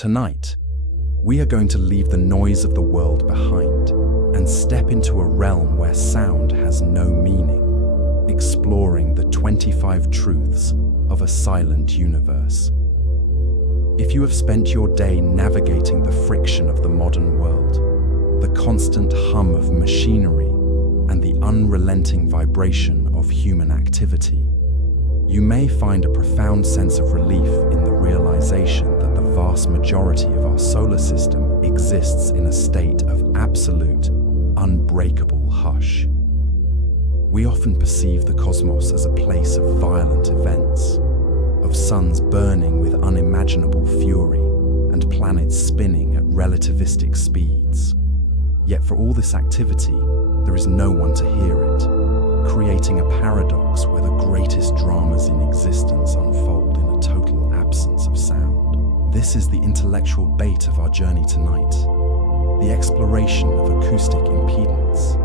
Tonight, we are going to leave the noise of the world behind and step into a realm where sound has no meaning, exploring the 25 truths of a silent universe. If you have spent your day navigating the friction of the modern world, the constant hum of machinery, and the unrelenting vibration of human activity, you may find a profound sense of relief in the realization that the vast majority of our solar system exists in a state of absolute, unbreakable hush. We often perceive the cosmos as a place of violent events, of suns burning with unimaginable fury and planets spinning at relativistic speeds. Yet for all this activity, there is no one to hear it, creating a paradox where the greatest dramas in existence unfold in a total absence of sound. This is the intellectual bait of our journey tonight, the exploration of acoustic impedance,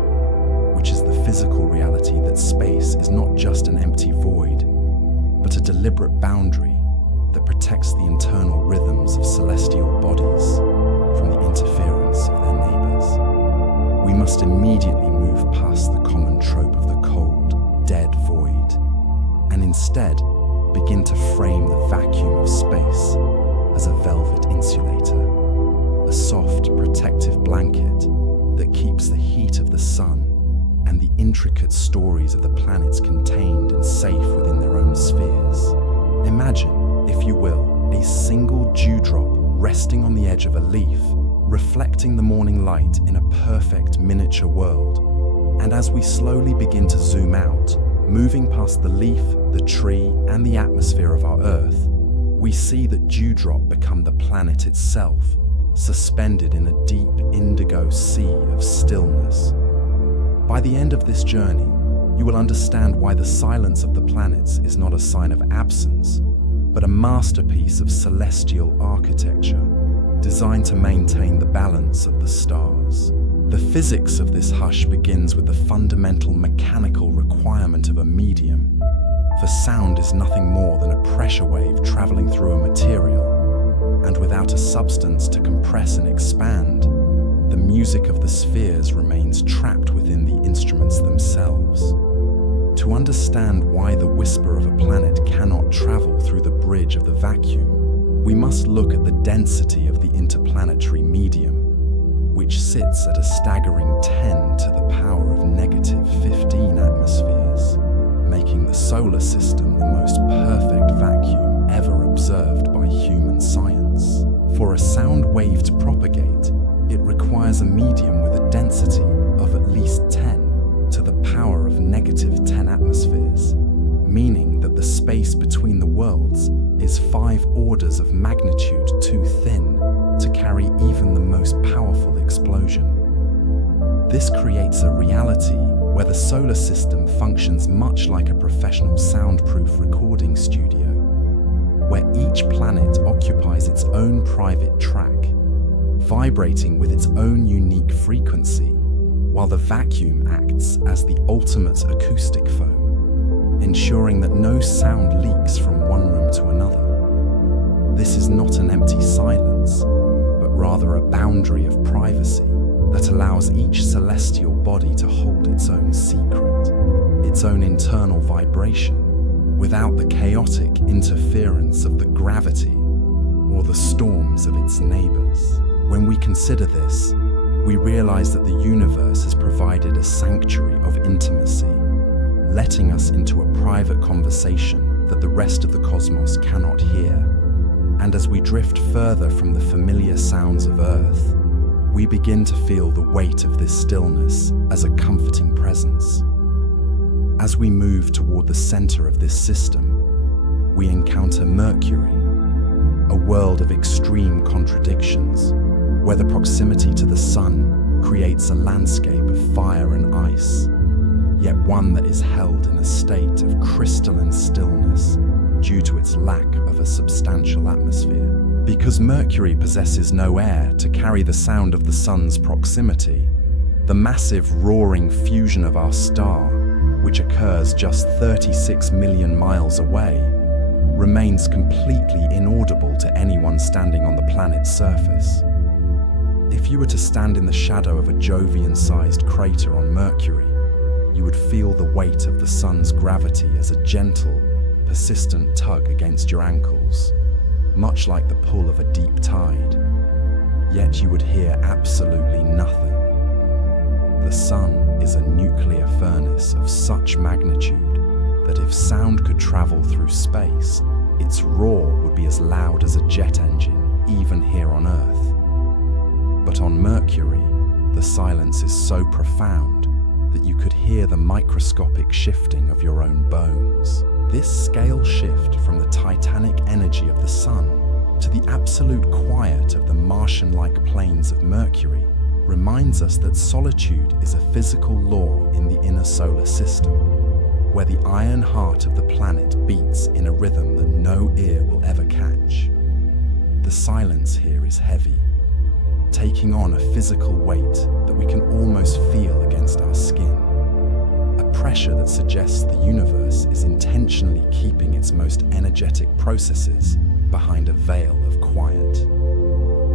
which is the physical reality that space is not just an empty void, but a deliberate boundary that protects the internal rhythms of celestial bodies from the interference of their neighbors. We must immediately move past the common trope of the cold, dead void, and instead begin to frame the vacuum of space as a velvet insulator, a soft, protective blanket that keeps the heat of the sun and the intricate stories of the planets contained and safe within their own spheres. Imagine, if you will, a single dewdrop resting on the edge of a leaf, reflecting the morning light in a perfect miniature world. And as we slowly begin to zoom out, moving past the leaf, the tree, and the atmosphere of our Earth, we see that dewdrop become the planet itself, suspended in a deep indigo sea of stillness. By the end of this journey, you will understand why the silence of the planets is not a sign of absence, but a masterpiece of celestial architecture, designed to maintain the balance of the stars. The physics of this hush begins with the fundamental mechanical requirement of a medium, for sound is nothing more than a pressure wave traveling through a material, and without a substance to compress and expand, the music of the spheres remains trapped within the instruments themselves. To understand why the whisper of a planet cannot travel through the bridge of the vacuum, we must look at the density of the interplanetary medium, which sits at a staggering 10 to the power of -15 atmospheres, making the solar system the most perfect vacuum ever observed by human science. For a sound wave to propagate, it requires a medium with a density of at least 10 to the power of -10 atmospheres, meaning that the space between the worlds is 5 orders of magnitude too thin to carry even the most powerful explosion. This creates a reality where the solar system functions much like a professional soundproof recording studio, where each planet occupies its own private track, vibrating with its own unique frequency, while the vacuum acts as the ultimate acoustic foam, ensuring that no sound leaks from one room to another. This is not an empty silence, but rather a boundary of privacy that allows each celestial body to hold its own secret, its own internal vibration, without the chaotic interference of the gravity or the storms of its neighbors. When we consider this, we realize that the universe has provided a sanctuary of intimacy, letting us into a private conversation that the rest of the cosmos cannot hear. And as we drift further from the familiar sounds of Earth, we begin to feel the weight of this stillness as a comforting presence. As we move toward the center of this system, we encounter Mercury, a world of extreme contradictions, where the proximity to the sun creates a landscape of fire and ice, yet one that is held in a state of crystalline stillness due to its lack of a substantial atmosphere. Because Mercury possesses no air to carry the sound of the sun's proximity, the massive roaring fusion of our star, which occurs just 36 million miles away, remains completely inaudible to anyone standing on the planet's surface. If you were to stand in the shadow of a Jovian-sized crater on Mercury, you would feel the weight of the sun's gravity as a gentle, persistent tug against your ankles, much like the pull of a deep tide. Yet you would hear absolutely nothing. The sun is a nuclear furnace of such magnitude that if sound could travel through space, its roar would be as loud as a jet engine, even here on Earth. But on Mercury, the silence is so profound that you could hear the microscopic shifting of your own bones. This scale shift from the titanic energy of the sun to the absolute quiet of the Martian-like plains of Mercury reminds us that solitude is a physical law in the inner solar system, where the iron heart of the planet beats in a rhythm that no ear will ever catch. The silence here is heavy, taking on a physical weight that we can almost feel against our skin, a pressure that suggests the universe is intentionally keeping its most energetic processes behind a veil of quiet.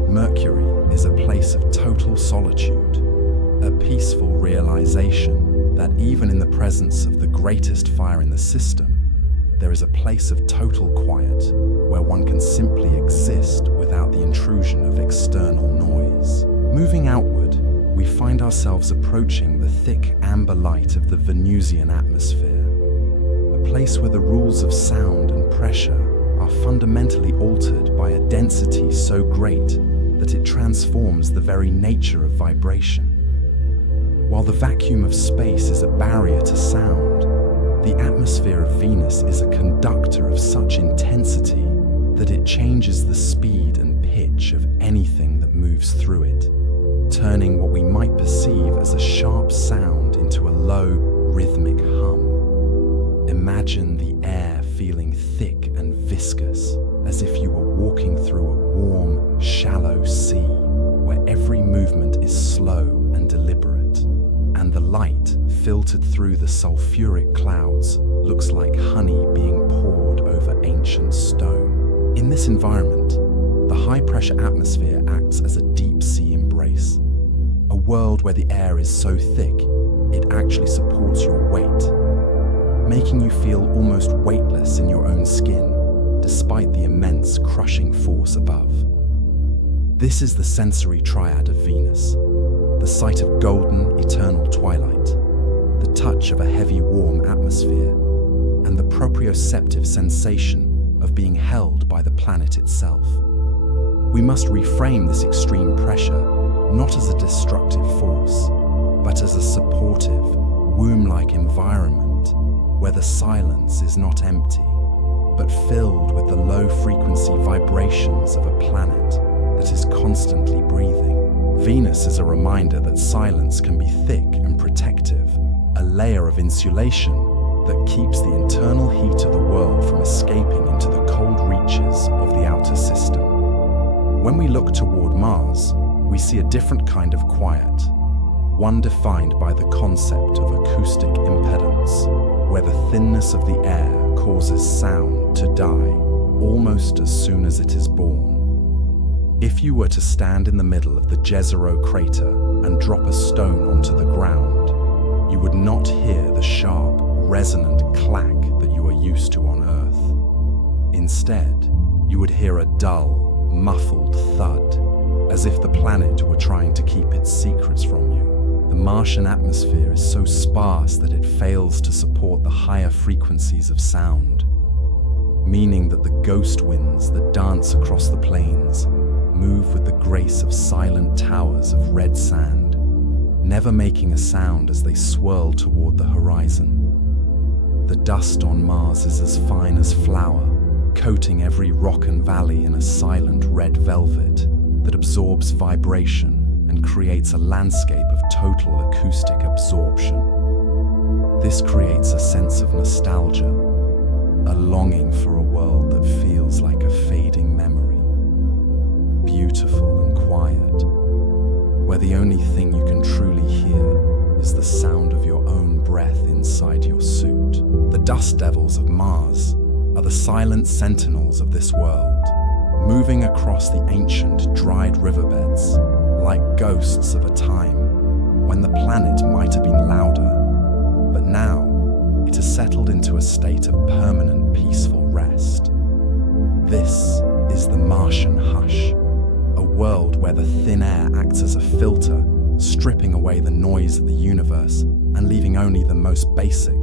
Mercury is a place of total solitude, a peaceful realization that even in the presence of the greatest fire in the system, there is a place of total quiet where one can simply exist without the intrusion of external noise. Moving outward, we find ourselves approaching the thick amber light of the Venusian atmosphere, a place where the rules of sound and pressure are fundamentally altered by a density so great that it transforms the very nature of vibration. While the vacuum of space is a barrier to sound, the atmosphere of Venus is a conductor of such intensity that it changes the speed and pitch of anything that moves through it, turning what we might perceive as a sharp sound into a low, rhythmic hum. Imagine the air feeling thick and viscous, as if you were walking through a warm, shallow sea, where every movement is slow and deliberate, and the light filtered through the sulfuric clouds looks like honey being poured over ancient stone. In this environment, the high-pressure atmosphere acts as a deep-sea embrace, a world where the air is so thick it actually supports your weight, making you feel almost weightless in your own skin, despite the immense crushing force above. This is the sensory triad of Venus, the sight of golden, eternal twilight, the touch of a heavy, warm atmosphere, and the proprioceptive sensation of being held by the planet itself. We must reframe this extreme pressure not as a destructive force, but as a supportive, womb-like environment where the silence is not empty, but filled with the low-frequency vibrations of a planet that is constantly breathing. Venus is a reminder that silence can be thick and protective, a layer of insulation that keeps the internal heat of the world from escaping into the cold reaches of the outer system. When we look toward Mars, we see a different kind of quiet, one defined by the concept of acoustic impedance, where the thinness of the air causes sound to die almost as soon as it is born. If you were to stand in the middle of the Jezero crater and drop a stone onto the ground, you would not hear the sharp, resonant clack that you are used to on Earth. Instead, you would hear a dull, muffled thud, as if the planet were trying to keep its secrets from you. The Martian atmosphere is so sparse that it fails to support the higher frequencies of sound, meaning that the ghost winds that dance across the plains move with the grace of silent towers of red sand, never making a sound as they swirl toward the horizon. The dust on Mars is as fine as flour, coating every rock and valley in a silent red velvet that absorbs vibration and creates a landscape of total acoustic absorption. This creates a sense of nostalgia, a longing for a world that feels like a fading memory, beautiful and quiet, where the only thing you can truly hear is the sound of your own breath inside your suit. The dust devils of Mars are the silent sentinels of this world, moving across the ancient, dried riverbeds like ghosts of a time when the planet might have been louder, but now it has settled into a state of permanent peaceful rest. This is the Martian hush, a world where the thin air acts as a filter, stripping away the noise of the universe and leaving only the most basic,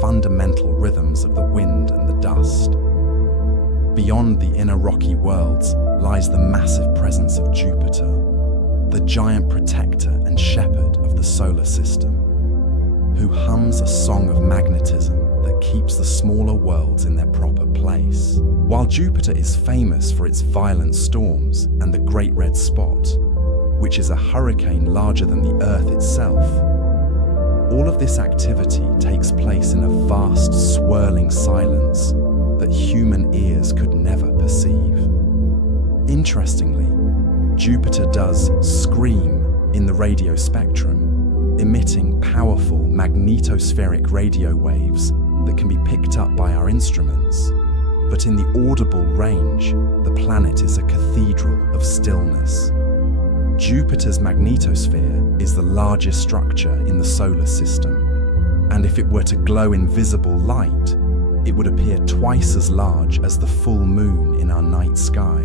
fundamental rhythms of the wind and the dust. Beyond the inner rocky worlds lies the massive presence of Jupiter, the giant protector and shepherd of the solar system, who hums a song of magnetism that keeps the smaller worlds in their proper place. While Jupiter is famous for its violent storms and the Great Red Spot, which is a hurricane larger than the Earth itself, all of this activity takes place in a vast, swirling silence that human ears could never perceive. Interestingly, Jupiter does scream in the radio spectrum, emitting powerful magnetospheric radio waves that can be picked up by our instruments. But in the audible range, the planet is a cathedral of stillness. Jupiter's magnetosphere is the largest structure in the solar system, and if it were to glow in visible light, it would appear twice as large as the full moon in our night sky,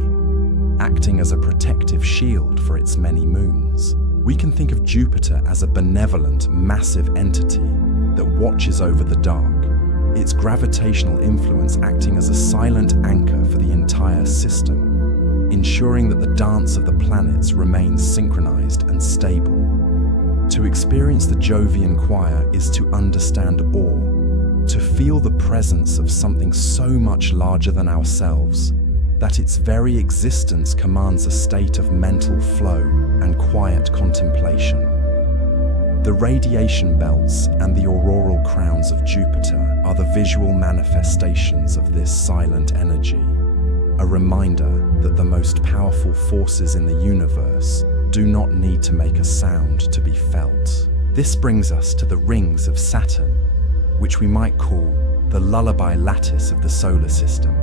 acting as a protective shield for its many moons. We can think of Jupiter as a benevolent, massive entity that watches over the dark, its gravitational influence acting as a silent anchor for the entire system, ensuring that the dance of the planets remains synchronized and stable. To experience the Jovian choir is to understand awe, to feel the presence of something so much larger than ourselves that its very existence commands a state of mental flow and quiet contemplation. The radiation belts and the auroral crowns of Jupiter are the visual manifestations of this silent energy, a reminder that the most powerful forces in the universe do not need to make a sound to be felt. This brings us to the rings of Saturn, which we might call the lullaby lattice of the solar system,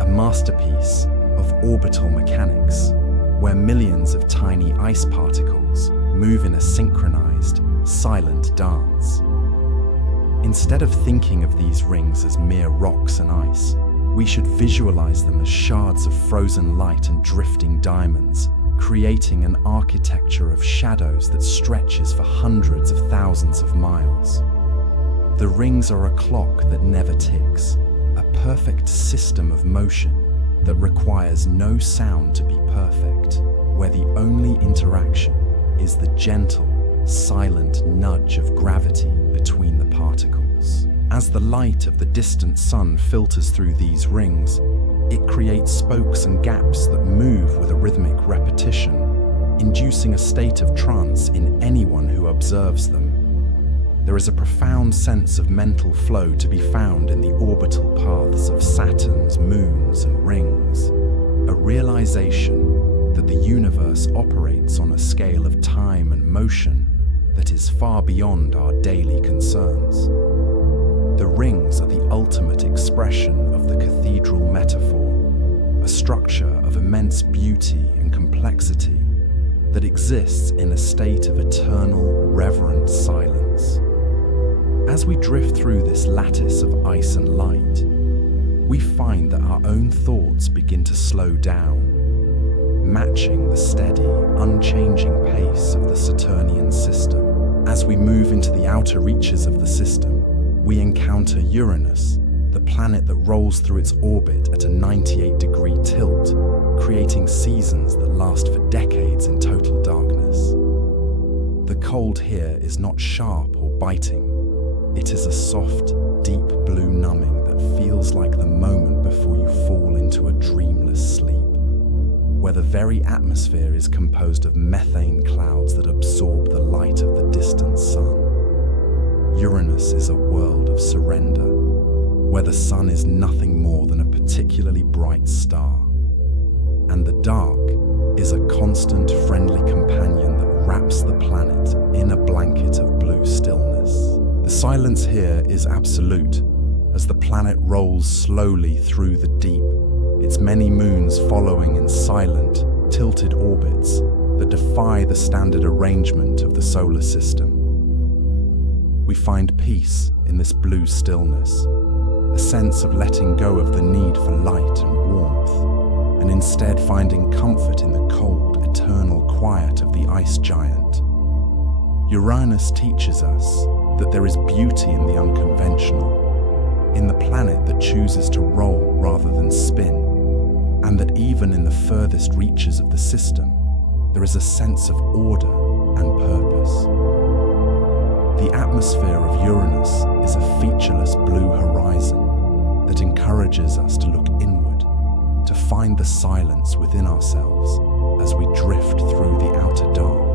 a masterpiece of orbital mechanics, where millions of tiny ice particles move in a synchronized, silent dance. Instead of thinking of these rings as mere rocks and ice, we should visualize them as shards of frozen light and drifting diamonds, creating an architecture of shadows that stretches for hundreds of thousands of miles. The rings are a clock that never ticks, a perfect system of motion that requires no sound to be perfect, where the only interaction is the gentle, silent nudge of gravity between the particles. As the light of the distant sun filters through these rings, it creates spokes and gaps that move with a rhythmic repetition, inducing a state of trance in anyone who observes them. There is a profound sense of mental flow to be found in the orbital paths of Saturn's moons and rings, a realization that the universe operates on a scale of time and motion that is far beyond our daily concerns. The rings are the ultimate expression of the cathedral metaphor, a structure of immense beauty and complexity that exists in a state of eternal, reverent silence. As we drift through this lattice of ice and light, we find that our own thoughts begin to slow down, matching the steady, unchanging pace of the Saturnian system. As we move into the outer reaches of the system, we encounter Uranus, the planet that rolls through its orbit at a 98-degree tilt, creating seasons that last for decades in total darkness. The cold here is not sharp or biting. It is a soft, deep blue numbing that feels like the moment before you fall into a dreamless sleep, where the very atmosphere is composed of methane clouds that absorb the light of the distant sun. Uranus is a world of surrender, where the sun is nothing more than a particularly bright star, and the dark is a constant, friendly companion that wraps the planet in a blanket of blue stillness. The silence here is absolute, a as the planet rolls slowly through the deep, its many moons following in silent, tilted orbits that defy the standard arrangement of the solar system. We find peace in this blue stillness, a sense of letting go of the need for light and warmth, and instead finding comfort in the cold, eternal quiet of the ice giant. Uranus teaches us that there is beauty in the unconventional, in the planet that chooses to roll rather than spin, and that even in the furthest reaches of the system, there is a sense of order and purpose. The atmosphere of Uranus is a featureless blue horizon that encourages us to look inward, to find the silence within ourselves as we drift through the outer dark.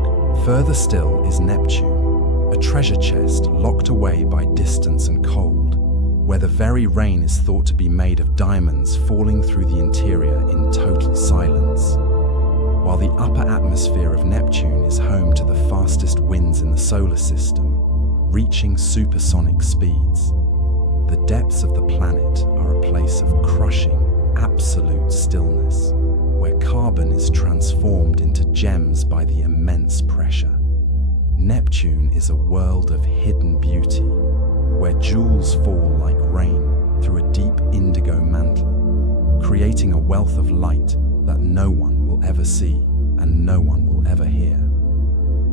Further still is Neptune, a treasure chest locked away by distance and cold, where the very rain is thought to be made of diamonds falling through the interior in total silence. While the upper atmosphere of Neptune is home to the fastest winds in the solar system, reaching supersonic speeds, the depths of the planet are a place of crushing, absolute stillness, where carbon is transformed into gems by the immense pressure. Neptune is a world of hidden beauty, where jewels fall like rain through a deep indigo mantle, creating a wealth of light that no one will ever see and no one will ever hear.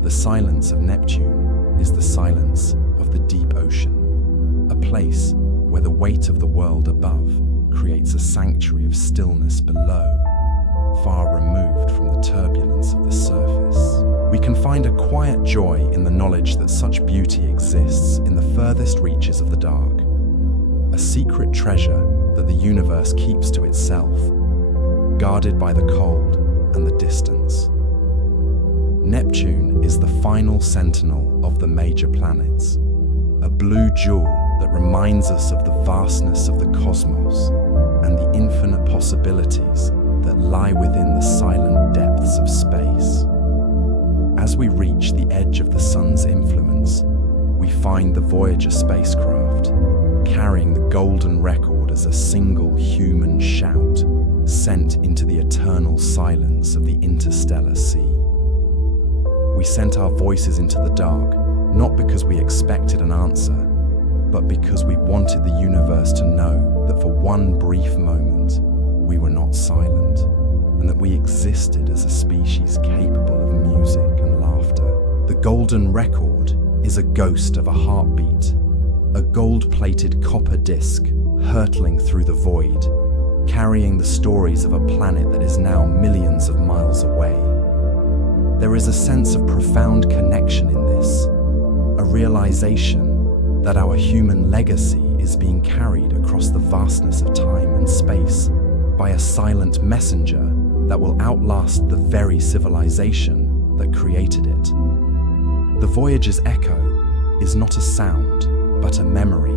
The silence of Neptune is the silence of the deep ocean, a place where the weight of the world above creates a sanctuary of stillness below, far removed from the turbulence of the surface. We can find a quiet joy in the knowledge that such beauty exists in the furthest reaches of the dark, a secret treasure that the universe keeps to itself, guarded by the cold and the distance. Neptune is the final sentinel of the major planets, a blue jewel that reminds us of the vastness of the cosmos and the infinite possibilities that lie within the silent depths of space. As we reach the edge of the sun's influence, we find the Voyager spacecraft carrying the golden record as a single human shout sent into the eternal silence of the interstellar sea. We sent our voices into the dark, not because we expected an answer, but because we wanted the universe to know that for one brief moment, we were not silent, and that we existed as a species capable of music and laughter. The golden record is a ghost of a heartbeat, a gold-plated copper disc hurtling through the void, carrying the stories of a planet that is now millions of miles away. There is a sense of profound connection in this, a realization that our human legacy is being carried across the vastness of time and space by a silent messenger that will outlast the very civilization that created it. The Voyager's echo is not a sound, but a memory,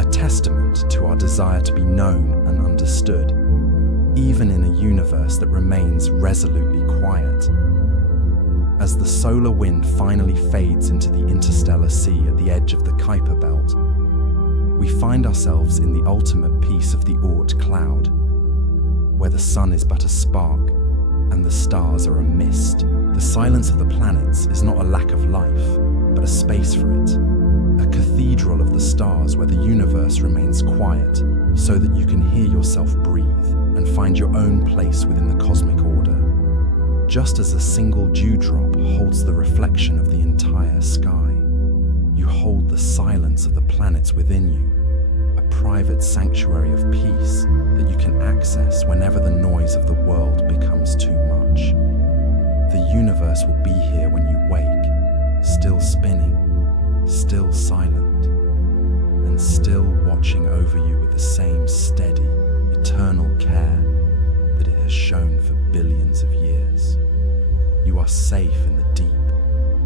a testament to our desire to be known and understood, even in a universe that remains resolutely quiet. As the solar wind finally fades into the interstellar sea at the edge of the Kuiper Belt, we find ourselves in the ultimate peace of the Oort cloud, where the sun is but a spark and the stars are a mist. The silence of the planets is not a lack of life, but a space for it, a cathedral of the stars where the universe remains quiet so that you can hear yourself breathe and find your own place within the cosmic order. Just as a single dewdrop holds the reflection of the entire sky, you hold the silence of the planets within you, a private sanctuary of peace that you can access whenever the noise of the world becomes too much. The universe will be here when you wake, still spinning, still silent, and still watching over you with the same steady, eternal care that it has shown for billions of years. You are safe in the deep,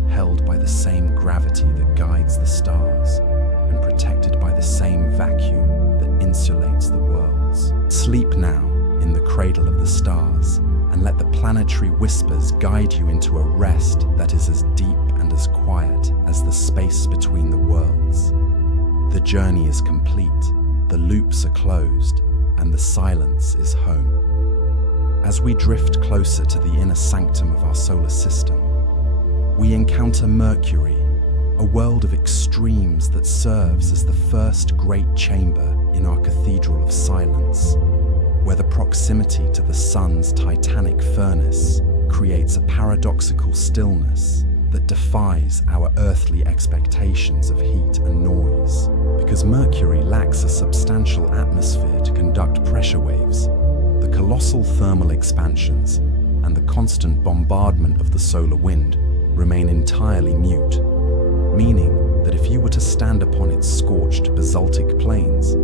held by the same gravity that guides the stars, and protected by the same vacuum that insulates the worlds. Sleep now in the cradle of the stars, and let the planetary whispers guide you into a rest that is as deep and as quiet as the space between the worlds. The journey is complete, the loops are closed and the silence is home. As we drift closer to the inner sanctum of our solar system, we encounter Mercury, a world of extremes that serves as the first great chamber in our cathedral of silence, where the proximity to the sun's titanic furnace creates a paradoxical stillness that defies our earthly expectations of heat and noise. Because Mercury lacks a substantial atmosphere to conduct pressure waves, the colossal thermal expansions and the constant bombardment of the solar wind remain entirely mute, meaning that if you were to stand upon its scorched basaltic plains,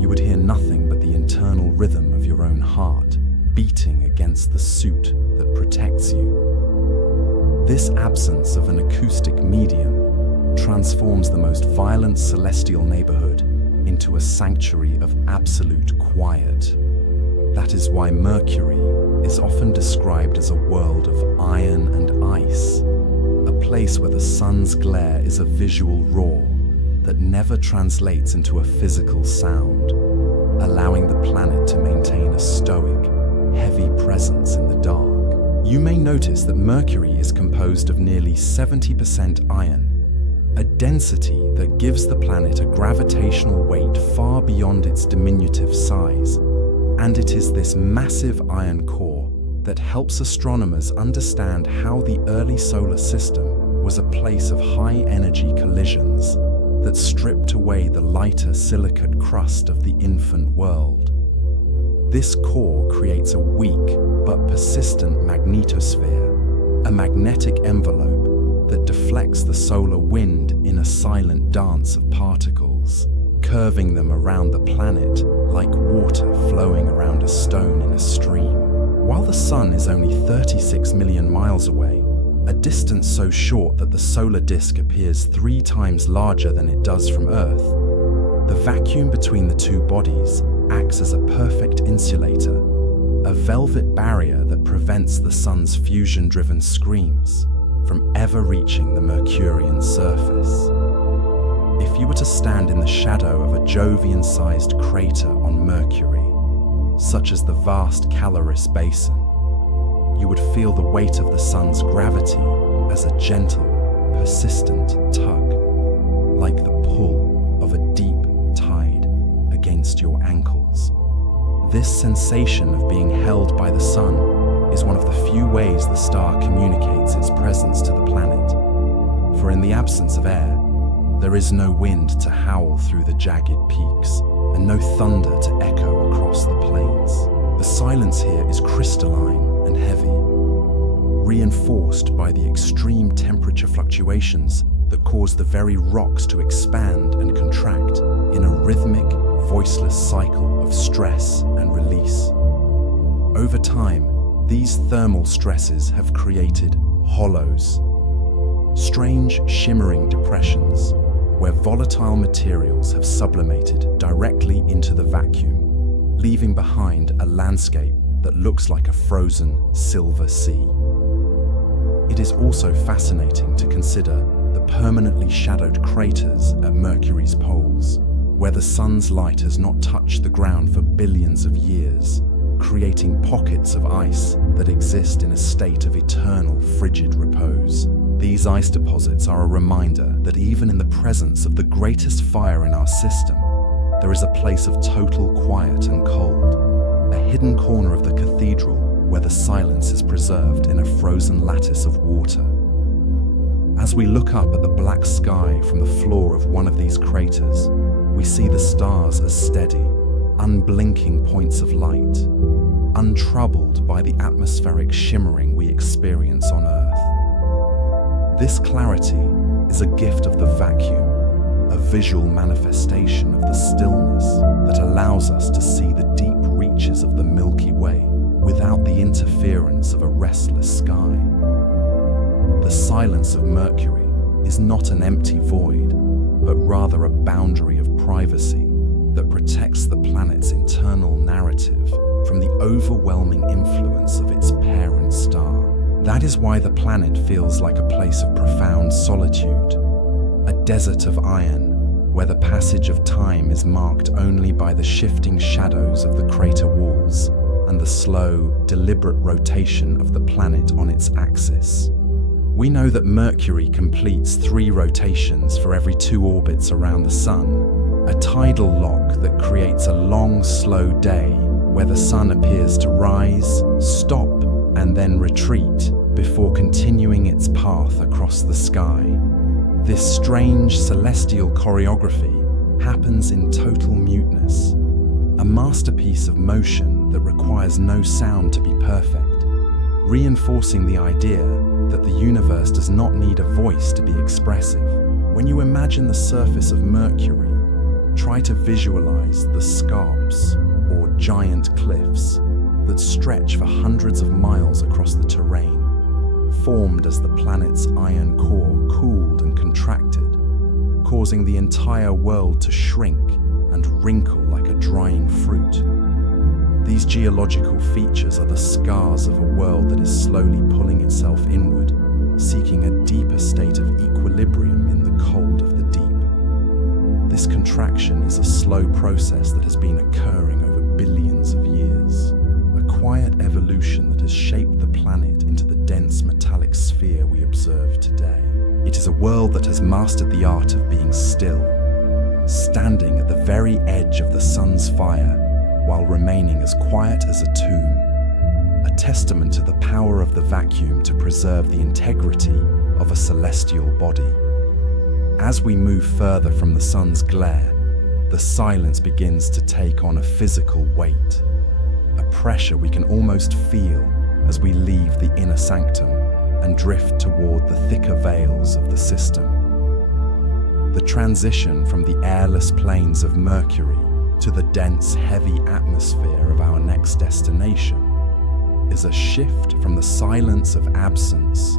you would hear nothing but the internal rhythm of your own heart beating against the suit that protects you. This absence of an acoustic medium transforms the most violent celestial neighborhood into a sanctuary of absolute quiet. That is why Mercury is often described as a world of iron and ice, a place where the sun's glare is a visual roar that never translates into a physical sound, allowing the planet to maintain a stoic, heavy presence in the dark. You may notice that Mercury is composed of nearly 70% iron, a density that gives the planet a gravitational weight far beyond its diminutive size. And it is this massive iron core that helps astronomers understand how the early solar system was a place of high-energy collisions that stripped away the lighter silicate crust of the infant world. This core creates a weak but persistent magnetosphere, a magnetic envelope that deflects the solar wind in a silent dance of particles, curving them around the planet like water flowing around a stone in a stream. While the sun is only 36 million miles away, a distance so short that the solar disk appears 3 times larger than it does from Earth, the vacuum between the two bodies acts as a perfect insulator, a velvet barrier that prevents the sun's fusion-driven screams from ever reaching the Mercurian surface. If you were to stand in the shadow of a Jovian-sized crater on Mercury, such as the vast Caloris Basin, you would feel the weight of the sun's gravity as a gentle, persistent tug, like the pull of a deep tide against your ankles. This sensation of being held by the sun is one of the few ways the star communicates its presence to the planet. For in the absence of air, there is no wind to howl through the jagged peaks, and no thunder to echo across the plains. The silence here is crystalline and heavy, reinforced by the extreme temperature fluctuations that cause the very rocks to expand and contract in a rhythmic, voiceless cycle of stress and release. Over time, these thermal stresses have created hollows, strange shimmering depressions where volatile materials have sublimated directly into the vacuum, leaving behind a landscape that looks like a frozen silver sea. It is also fascinating to consider the permanently shadowed craters at Mercury's poles, where the sun's light has not touched the ground for billions of years, creating pockets of ice that exist in a state of eternal frigid repose. These ice deposits are a reminder that even in the presence of the greatest fire in our system, there is a place of total quiet and cold, a hidden corner of the cathedral where the silence is preserved in a frozen lattice of water. As we look up at the black sky from the floor of one of these craters, we see the stars as steady, unblinking points of light, untroubled by the atmospheric shimmering we experience on Earth. This clarity is a gift of the vacuum, a visual manifestation of the stillness that allows us to see the deep reaches of the Milky Way without the interference of a restless sky. The silence of Mercury is not an empty void, but rather a boundary of privacy that protects the planet's internal narrative from the overwhelming influence of its parent star. That is why the planet feels like a place of profound solitude, a desert of iron where the passage of time is marked only by the shifting shadows of the crater walls and the slow, deliberate rotation of the planet on its axis. We know that Mercury completes 3 rotations for every 2 orbits around the Sun, a tidal lock that creates a long, slow day where the Sun appears to rise, stop, and then retreat before continuing its path across the sky. This strange celestial choreography happens in total muteness, a masterpiece of motion that requires no sound to be perfect, reinforcing the idea that the universe does not need a voice to be expressive. When you imagine the surface of Mercury, try to visualize the scarps, or giant cliffs, that stretch for hundreds of miles across the terrain, formed as the planet's iron core cooled and contracted, causing the entire world to shrink and wrinkle like a drying fruit. These geological features are the scars of a world that is slowly pulling itself inward, seeking a deeper state of equilibrium in the cold of the deep. This contraction is a slow process that has been occurring over billions of years, a quiet evolution that has shaped the planet into the dense metallic sphere we observe today. It is a world that has mastered the art of being still, standing at the very edge of the sun's fire while remaining as quiet as a tomb, a testament to the power of the vacuum to preserve the integrity of a celestial body. As we move further from the sun's glare, the silence begins to take on a physical weight, a pressure we can almost feel as we leave the inner sanctum and drift toward the thicker veils of the system. The transition from the airless plains of Mercury to the dense, heavy atmosphere of our next destination is a shift from the silence of absence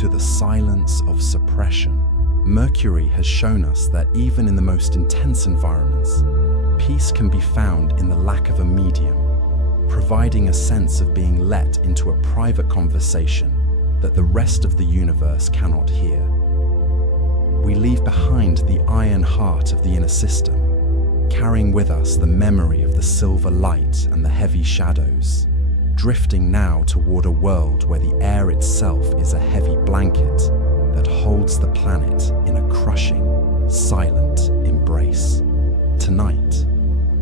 to the silence of suppression. Mercury has shown us that even in the most intense environments, peace can be found in the lack of a medium, providing a sense of being let into a private conversation that the rest of the universe cannot hear. We leave behind the iron heart of the inner system, carrying with us the memory of the silver light and the heavy shadows, drifting now toward a world where the air itself is a heavy blanket that holds the planet in a crushing, silent embrace. Tonight,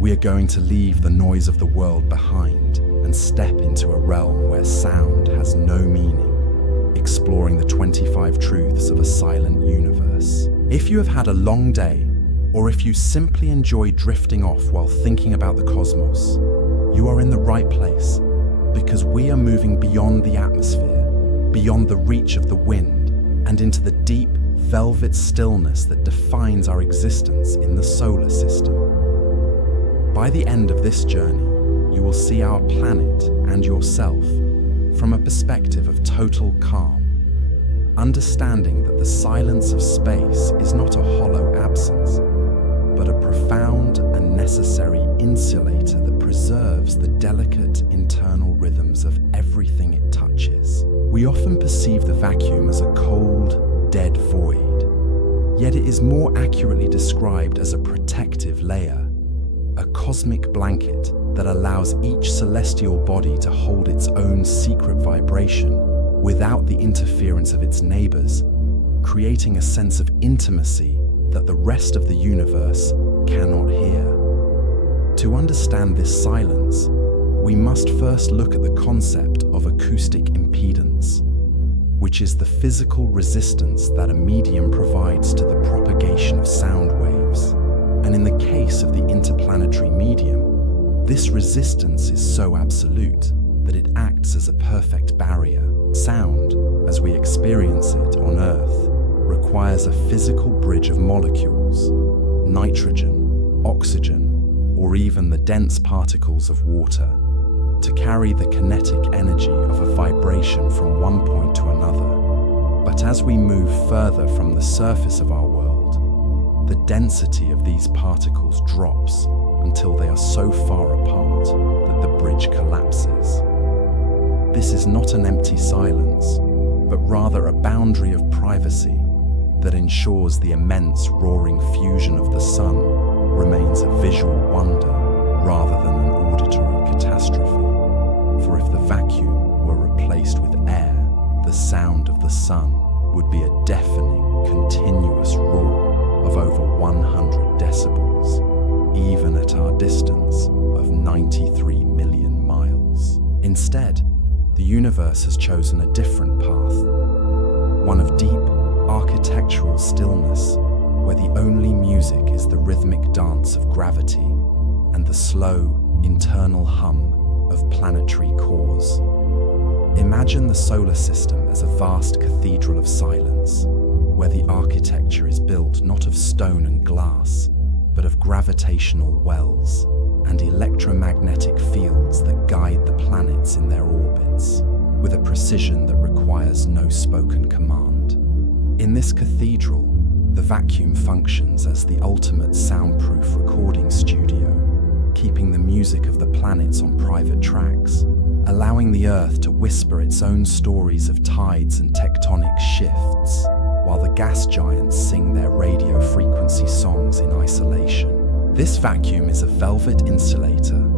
we are going to leave the noise of the world behind and step into a realm where sound has no meaning, exploring the 25 truths of a silent universe. If you have had a long day, or if you simply enjoy drifting off while thinking about the cosmos, you are in the right place, because we are moving beyond the atmosphere, beyond the reach of the wind, and into the deep, velvet stillness that defines our existence in the solar system. By the end of this journey, you will see our planet and yourself from a perspective of total calm, understanding that the silence of space is not a hollow absence, but a profound and necessary insulator that preserves the delicate internal rhythms of everything it touches. We often perceive the vacuum as a cold, dead void, yet it is more accurately described as a protective layer, a cosmic blanket that allows each celestial body to hold its own secret vibration without the interference of its neighbors, creating a sense of intimacy that the rest of the universe cannot hear. To understand this silence, we must first look at the concept of acoustic impedance, which is the physical resistance that a medium provides to the propagation of sound waves. And in the case of the interplanetary medium, this resistance is so absolute that it acts as a perfect barrier. Sound, as we experience it on Earth, requires a physical bridge of molecules, nitrogen, oxygen, or even the dense particles of water, to carry the kinetic energy of a vibration from one point to another. But as we move further from the surface of our world, the density of these particles drops until they are so far apart that the bridge collapses. This is not an empty silence, but rather a boundary of privacy that ensures the immense roaring fusion of the sun remains a visual wonder rather than an auditory catastrophe. For if the vacuum were replaced with air, the sound of the sun would be a deafening, continuous roar of over 100 decibels, even at our distance of 93 million miles. Instead, the universe has chosen a different path, one of deep architectural stillness, where the only music is the rhythmic dance of gravity and the slow, internal hum of planetary cores. Imagine the solar system as a vast cathedral of silence, where the architecture is built not of stone and glass, but of gravitational wells and electromagnetic fields that guide the planets in their orbits, with a precision that requires no spoken command. In this cathedral, the vacuum functions as the ultimate soundproof recording studio, keeping the music of the planets on private tracks, allowing the Earth to whisper its own stories of tides and tectonic shifts, while the gas giants sing their radio frequency songs in isolation. This vacuum is a velvet insulator,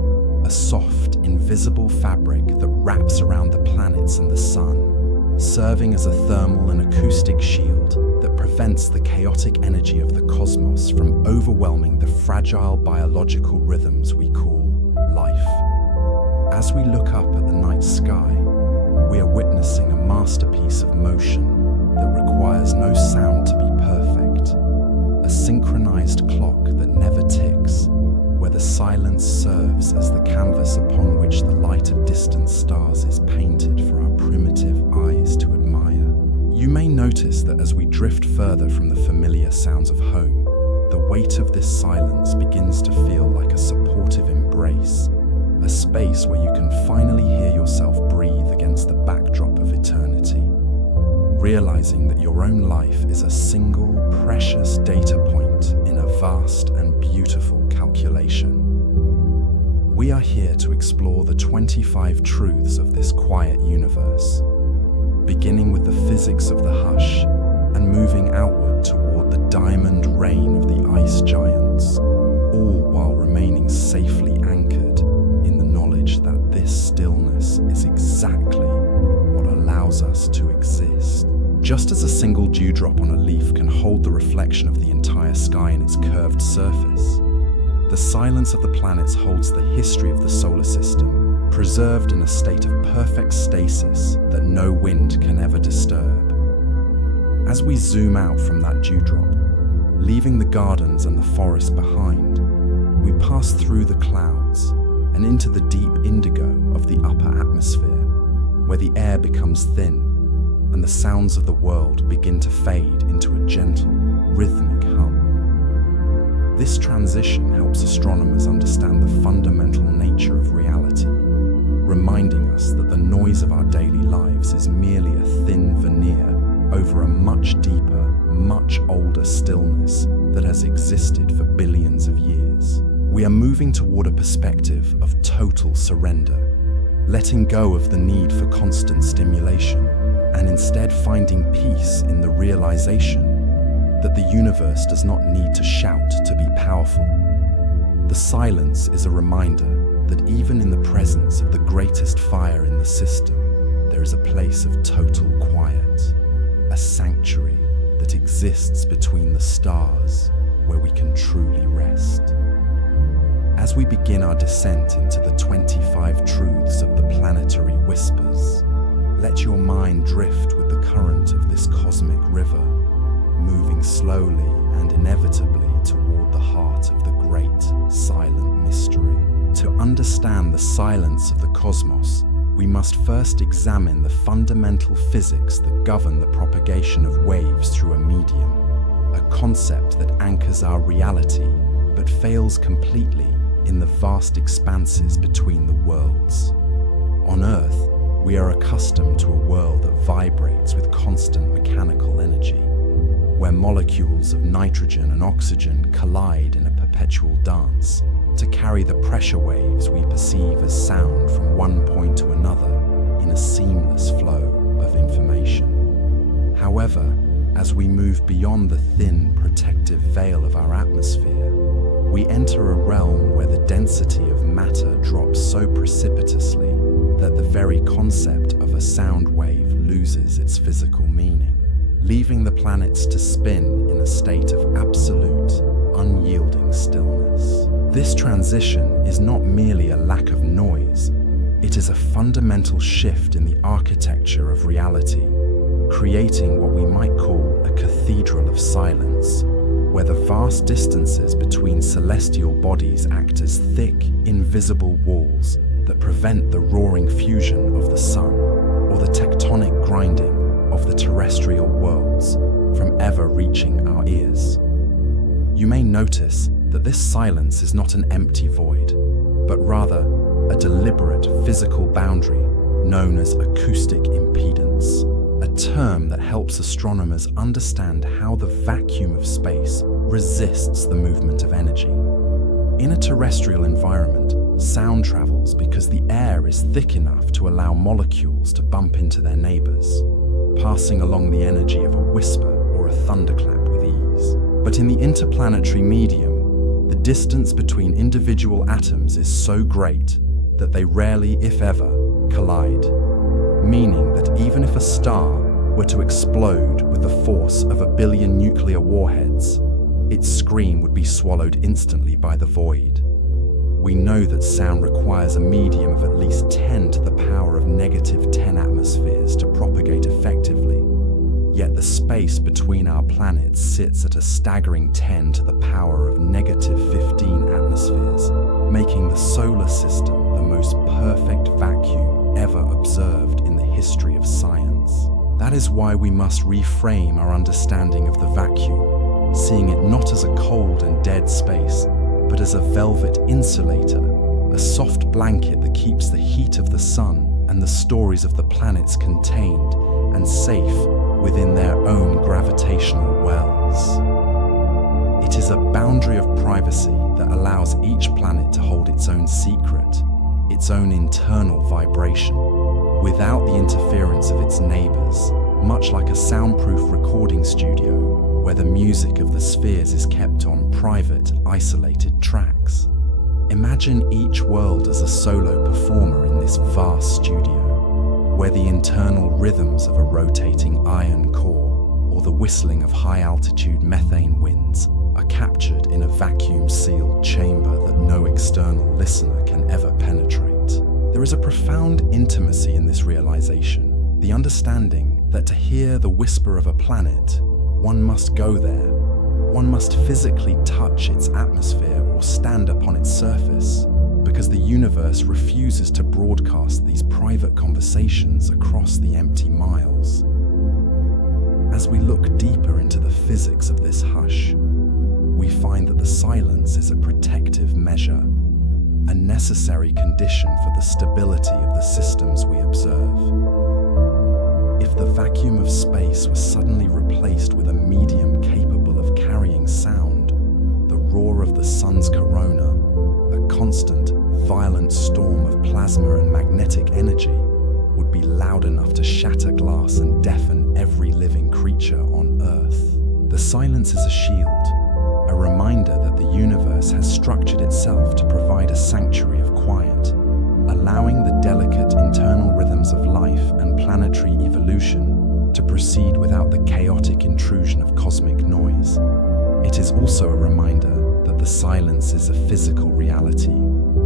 a soft, invisible fabric that wraps around the planets and the sun, serving as a thermal and acoustic shield that prevents the chaotic energy of the cosmos from overwhelming the fragile biological rhythms we call life. As we look up at the night sky, we are witnessing a masterpiece of motion that requires no sound to be perfect, a synchronized clock that never ticks, where the silence serves as the canvas upon which the light of distant stars is painted for our primitive eyes to admire. You may notice that as we drift further from the familiar sounds of home, the weight of this silence begins to feel like a supportive embrace, a space where you can finally hear yourself breathe against the backdrop of eternity, realizing that your own life is a single, precious data point in a vast and beautiful calculation. We are here to explore the 25 truths of this quiet universe, beginning with the physics of the hush and moving outward toward the diamond rain of the ice giants, all while remaining safely anchored in the knowledge that this stillness is exactly what allows us to exist. Just as a single dewdrop on a leaf can hold the reflection of the entire sky in its curved surface, the silence of the planets holds the history of the solar system, preserved in a state of perfect stasis that no wind can ever disturb. As we zoom out from that dewdrop, leaving the gardens and the forest behind, we pass through the clouds and into the deep indigo of the upper atmosphere, where the air becomes thin and the sounds of the world begin to fade into a gentle, rhythmic hum. This transition helps astronomers understand the fundamental nature of reality, reminding us that the noise of our daily lives is merely a thin veneer over a much deeper, much older stillness that has existed for billions of years. We are moving toward a perspective of total surrender, letting go of the need for constant stimulation, and instead finding peace in the realization that the universe does not need to shout to be powerful. The silence is a reminder that even in the presence of the greatest fire in the system, there is a place of total quiet, a sanctuary that exists between the stars where we can truly rest. As we begin our descent into the 25 truths of the planetary whispers, let your mind drift with the current of this cosmic river, moving slowly and inevitably toward the heart of the great silent mystery. To understand the silence of the cosmos, we must first examine the fundamental physics that govern the propagation of waves through a medium, a concept that anchors our reality but fails completely in the vast expanses between the worlds. On Earth, we are accustomed to a world that vibrates with constant mechanical energy, where molecules of nitrogen and oxygen collide in a perpetual dance to carry the pressure waves we perceive as sound from one point to another in a seamless flow of information. However, As we move beyond the thin, protective veil of our atmosphere, we enter a realm where the density of matter drops so precipitously that the very concept of a sound wave loses its physical meaning, leaving the planets to spin in a state of absolute, unyielding stillness. This transition is not merely a lack of noise, it is a fundamental shift in the architecture of reality, creating what we might call a cathedral of silence, where the vast distances between celestial bodies act as thick, invisible walls that prevent the roaring fusion of the sun or the tectonic grinding of the terrestrial worlds from ever reaching our ears. You may notice that this silence is not an empty void, but rather a deliberate physical boundary known as acoustic impedance, a term that helps astronomers understand how the vacuum of space resists the movement of energy. In a terrestrial environment, sound travels because the air is thick enough to allow molecules to bump into their neighbors, passing along the energy of a whisper or a thunderclap with ease. But in the interplanetary medium, the distance between individual atoms is so great that they rarely, if ever, collide, meaning that even if a star were to explode with the force of 1 billion nuclear warheads, its scream would be swallowed instantly by the void. We know that sound requires a medium of at least 10 to the power of -10 atmospheres to propagate effectively, yet the space between our planets sits at a staggering 10 to the power of -15 atmospheres, making the solar system the most perfect vacuum ever observed in the history of science. That is why we must reframe our understanding of the vacuum, seeing it not as a cold and dead space, but as a velvet insulator, a soft blanket that keeps the heat of the sun and the stories of the planets contained and safe within their own gravitational wells. It is a boundary of privacy that allows each planet to hold its own secret, its own internal vibration, without the interference of its neighbors, much like a soundproof recording studio where the music of the spheres is kept on private, isolated tracks. Imagine each world as a solo performer in this vast studio, where the internal rhythms of a rotating iron core or the whistling of high-altitude methane winds are captured in a vacuum-sealed chamber that no external listener can ever penetrate. There is a profound intimacy in this realization, the understanding that to hear the whisper of a planet, one must go there. One must physically touch its atmosphere or stand upon its surface, because the universe refuses to broadcast these private conversations across the empty miles. As we look deeper into the physics of this hush, we find that the silence is a protective measure, a necessary condition for the stability of the systems we observe. If the vacuum of space was suddenly replaced with a medium capable of carrying sound, the roar of the sun's corona, a constant, violent storm of plasma and magnetic energy, would be loud enough to shatter glass and deafen every living creature on Earth. The silence is a shield, a reminder that the universe has structured itself to provide a sanctuary of quiet, allowing the delicate internal rhythms of life and planetary evolution to proceed without the chaotic intrusion of cosmic noise. It is also a reminder that the silence is a physical reality,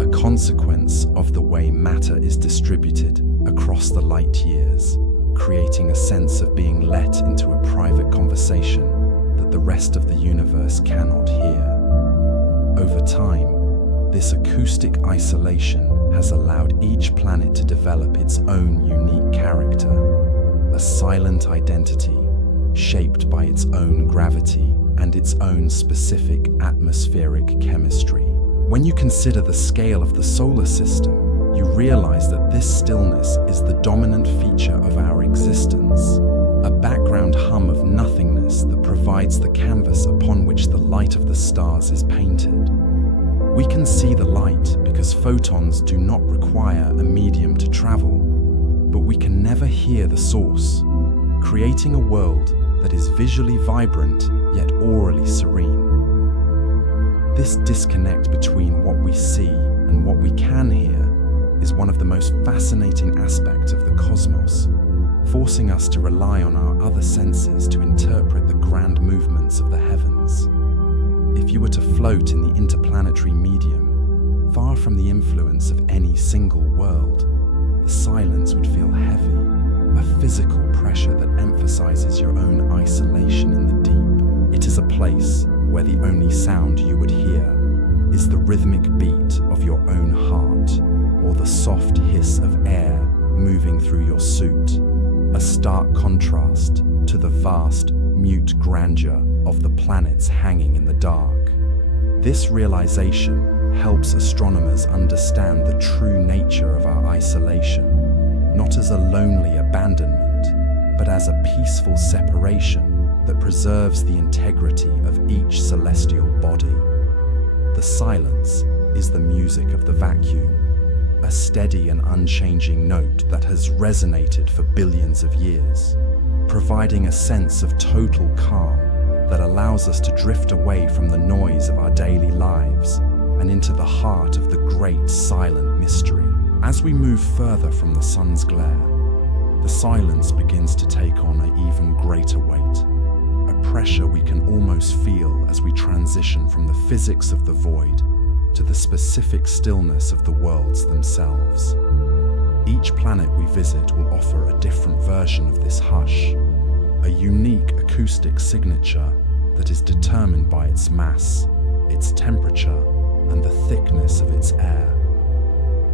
a consequence of the way matter is distributed across the light years, creating a sense of being let into a private conversation that the rest of the universe cannot hear. Over time, this acoustic isolation has allowed each planet to develop its own unique character, a silent identity shaped by its own gravity and its own specific atmospheric chemistry. When you consider the scale of the solar system, you realize that this stillness is the dominant feature of our existence, a background hum of nothingness that provides the canvas upon which the light of the stars is painted. We can see the light because photons do not require a medium to travel, but we can never hear the source, creating a world that is visually vibrant yet aurally serene. This disconnect between what we see and what we can hear is one of the most fascinating aspects of the cosmos, forcing us to rely on our other senses to interpret the grand movements of the heavens. If you were to float in the interplanetary medium, far from the influence of any single world, the silence would feel heavy, a physical pressure that emphasizes your own isolation in the deep. It is a place where the only sound you would hear is the rhythmic beat of your own heart, or the soft hiss of air moving through your suit, a stark contrast to the vast, mute grandeur of the planets hanging in the dark. This realization helps astronomers understand the true nature of our isolation, not as a lonely abandonment, but as a peaceful separation that preserves the integrity of each celestial body. The silence is the music of the vacuum, a steady and unchanging note that has resonated for billions of years, providing a sense of total calm that allows us to drift away from the noise of our daily lives and into the heart of the great silent mystery. As we move further from the sun's glare, the silence begins to take on an even greater weight, a pressure we can almost feel as we transition from the physics of the void to the specific stillness of the worlds themselves. Each planet we visit will offer a different version of this hush, a unique acoustic signature that is determined by its mass, its temperature, and the thickness of its air.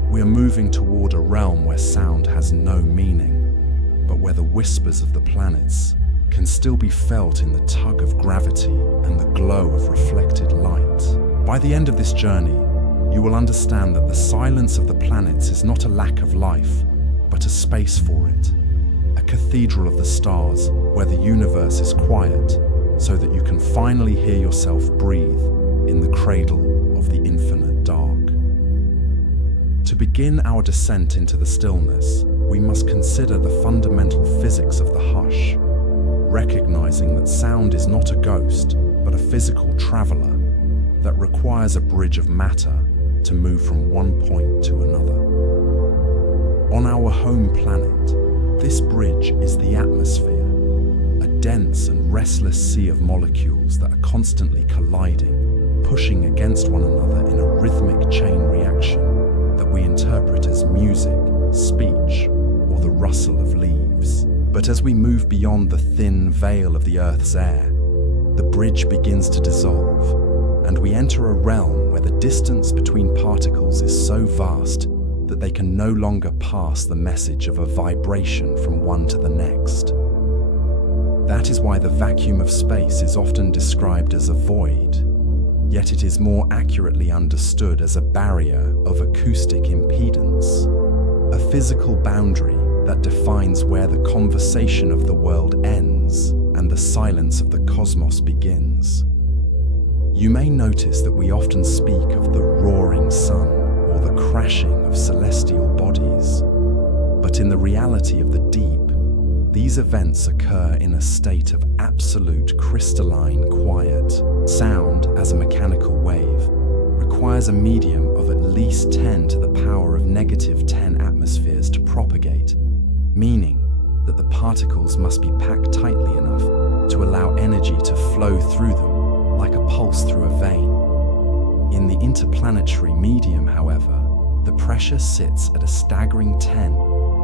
We are moving toward a realm where sound has no meaning, but where the whispers of the planets can still be felt in the tug of gravity and the glow of reflected light. By the end of this journey, you will understand that the silence of the planets is not a lack of life, but a space for it. A cathedral of the stars where the universe is quiet, so that you can finally hear yourself breathe in the cradle of the infinite dark. To begin our descent into the stillness, we must consider the fundamental physics of the hush, recognizing that sound is not a ghost, but a physical traveler that requires a bridge of matter to move from one point to another. On our home planet, this bridge is the atmosphere, a dense and restless sea of molecules that are constantly colliding, pushing against one another in a rhythmic chain reaction that we interpret as music, speech, or the rustle of leaves. But as we move beyond the thin veil of the Earth's air, the bridge begins to dissolve, and we enter a realm where the distance between particles is so vast that they can no longer pass the message of a vibration from one to the next. That is why the vacuum of space is often described as a void, yet it is more accurately understood as a barrier of acoustic impedance, a physical boundary that defines where the conversation of the world ends and the silence of the cosmos begins. You may notice that we often speak of the roaring sun or the crashing of celestial bodies, but in the reality of the deep, these events occur in a state of absolute crystalline quiet. Sound, as a mechanical wave, requires a medium of at least 10 to the power of negative 10 atmospheres to propagate, meaning that the particles must be packed tightly enough to allow energy to flow through them like a pulse through a vein. In the interplanetary medium, however, the pressure sits at a staggering 10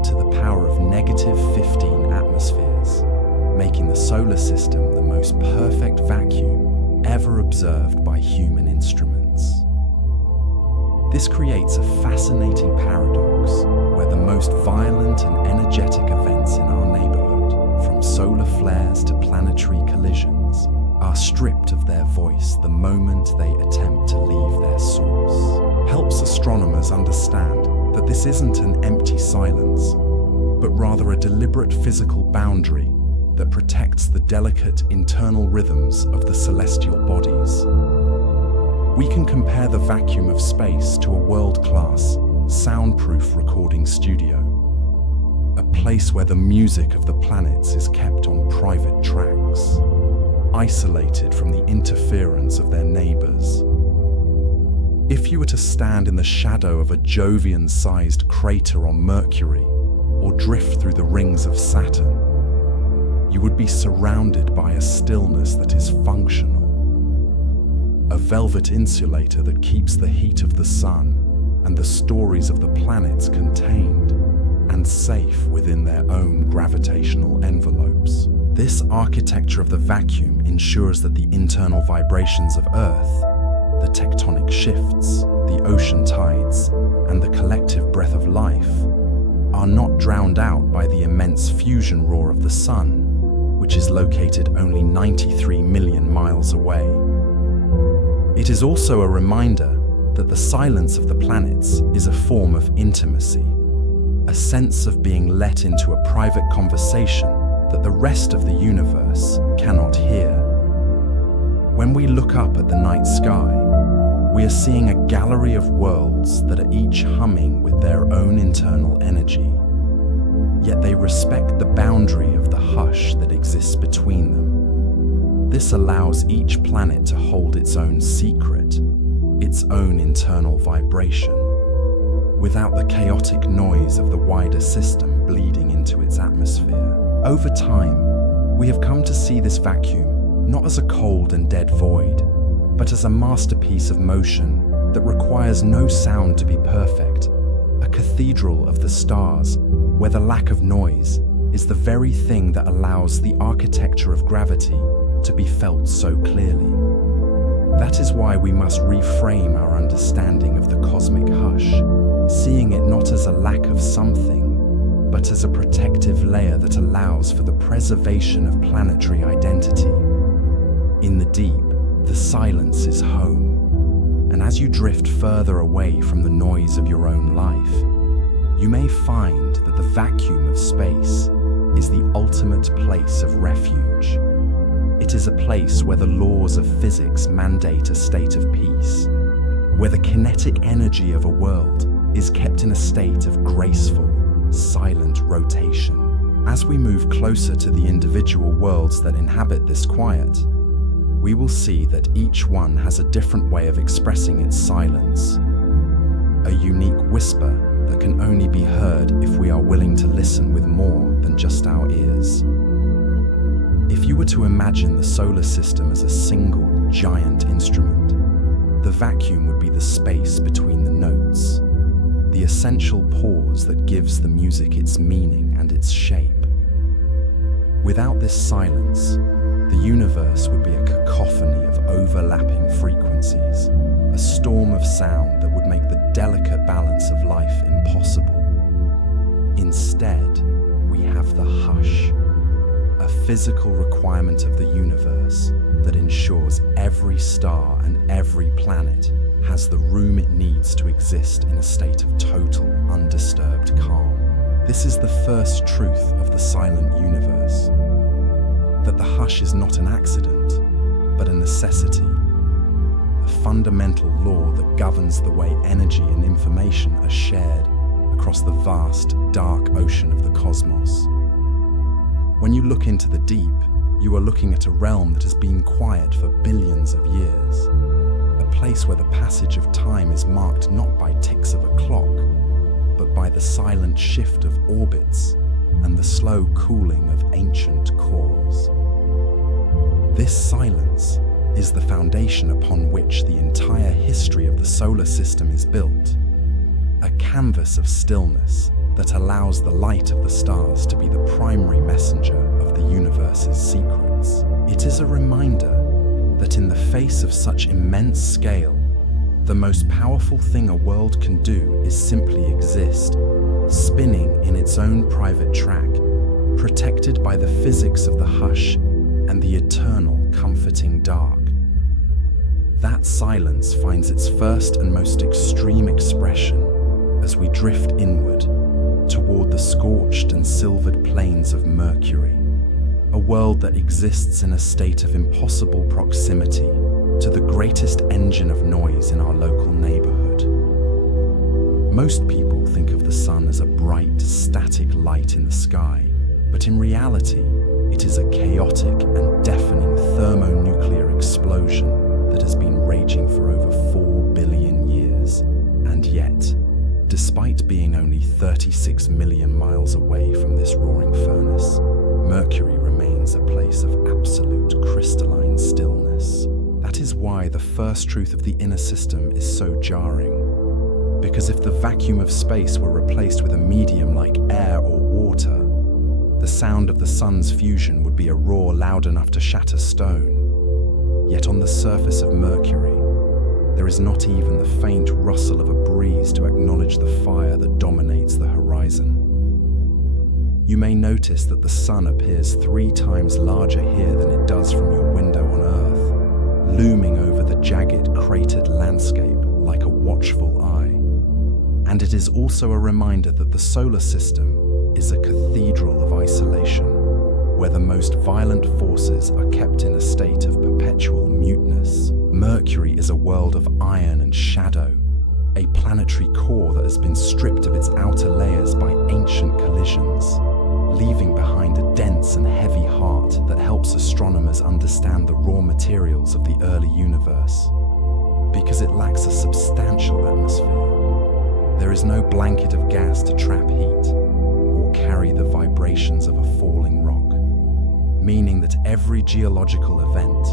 to the power of negative 15 atmospheres, making the solar system the most perfect vacuum ever observed by human instruments. This creates a fascinating paradox where the most violent and energetic events in our neighborhood, from solar flares to planetary collisions, are stripped of their voice the moment they attempt to leave their source. Helps astronomers understand that this isn't an empty silence, but rather a deliberate physical boundary that protects the delicate internal rhythms of the celestial bodies. We can compare the vacuum of space to a world-class, soundproof recording studio, a place where the music of the planets is kept on private tracks. isolated from the interference of their neighbors. If you were to stand in the shadow of a Jovian-sized crater on Mercury, or drift through the rings of Saturn, you would be surrounded by a stillness that is functional. A velvet insulator that keeps the heat of the sun and the stories of the planets contained and safe within their own gravitational envelopes. This architecture of the vacuum ensures that the internal vibrations of Earth, the tectonic shifts, the ocean tides, and the collective breath of life are not drowned out by the immense fusion roar of the Sun, which is located only 93 million miles away. It is also a reminder that the silence of the planets is a form of intimacy, a sense of being let into a private conversation that the rest of the universe cannot hear. When we look up at the night sky, we are seeing a gallery of worlds that are each humming with their own internal energy, yet they respect the boundary of the hush that exists between them. This allows each planet to hold its own secret, its own internal vibration, without the chaotic noise of the wider system bleeding into its atmosphere. Over time, we have come to see this vacuum not as a cold and dead void, but as a masterpiece of motion that requires no sound to be perfect, a cathedral of the stars, where the lack of noise is the very thing that allows the architecture of gravity to be felt so clearly. That is why we must reframe our understanding of the cosmic hush, seeing it not as a lack of something, but as a protective layer that allows for the preservation of planetary identity. In the deep, the silence is home, and as you drift further away from the noise of your own life, you may find that the vacuum of space is the ultimate place of refuge. It is a place where the laws of physics mandate a state of peace, where the kinetic energy of a world is kept in a state of graceful, silent rotation. As we move closer to the individual worlds that inhabit this quiet, we will see that each one has a different way of expressing its silence, a unique whisper that can only be heard if we are willing to listen with more than just our ears. If you were to imagine the solar system as a single, giant instrument, the vacuum would be the space between the notes, the essential pause that gives the music its meaning and its shape. Without this silence, the universe would be a cacophony of overlapping frequencies, a storm of sound that would make the delicate balance of life impossible. Instead, we have the hush, a physical requirement of the universe that ensures every star and every planet has the room it needs to exist in a state of total, undisturbed calm. This is the first truth of the silent universe, that the hush is not an accident, but a necessity, a fundamental law that governs the way energy and information are shared across the vast, dark ocean of the cosmos. When you look into the deep, you are looking at a realm that has been quiet for billions of years, a place where the passage of time is marked not by ticks of a clock, but by the silent shift of orbits and the slow cooling of ancient cores. This silence is the foundation upon which the entire history of the solar system is built, a canvas of stillness that allows the light of the stars to be the primary messenger of the universe's secrets. It is a reminder that in the face of such immense scale, the most powerful thing a world can do is simply exist, spinning in its own private track, protected by the physics of the hush and the eternal comforting dark. That silence finds its first and most extreme expression as we drift inward toward the scorched and silvered plains of Mercury, a world that exists in a state of impossible proximity to the greatest engine of noise in our local neighborhood. Most people think of the sun as a bright, static light in the sky, but in reality, it is a chaotic and deafening thermonuclear explosion that has been raging for over 4 billion years. And yet, despite being only 36 million miles away from this roaring furnace, Mercury remains a place of absolute crystalline stillness. That is why the first truth of the inner system is so jarring. Because if the vacuum of space were replaced with a medium like air or water, the sound of the sun's fusion would be a roar loud enough to shatter stone. Yet on the surface of Mercury, there is not even the faint rustle of a breeze to acknowledge the fire that dominates the horizon. You may notice that the sun appears 3 times larger here than it does from your window on Earth, looming over the jagged, cratered landscape like a watchful eye. And it is also a reminder that the solar system is a cathedral of isolation, where the most violent forces are kept in a state of perpetual muteness. Mercury is a world of iron and shadow, a planetary core that has been stripped of its outer layers by ancient collisions, leaving behind a dense and heavy heart that helps astronomers understand the raw materials of the early universe. Because it lacks a substantial atmosphere, there is no blanket of gas to trap heat or carry the vibrations of a falling rock, meaning that every geological event,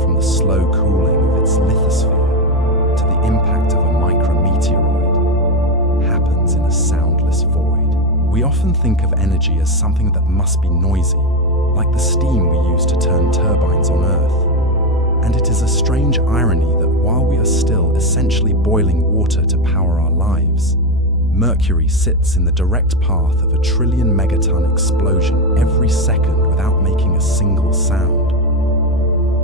from the slow cooling of its lithosphere to the impact of a micrometeoroid, happens in a soundless void. We often think of energy as something that must be noisy, like the steam we use to turn turbines on Earth. And it is a strange irony that while we are still essentially boiling water to power our lives, Mercury sits in the direct path of a 1 trillion megaton explosion every second without making a single sound.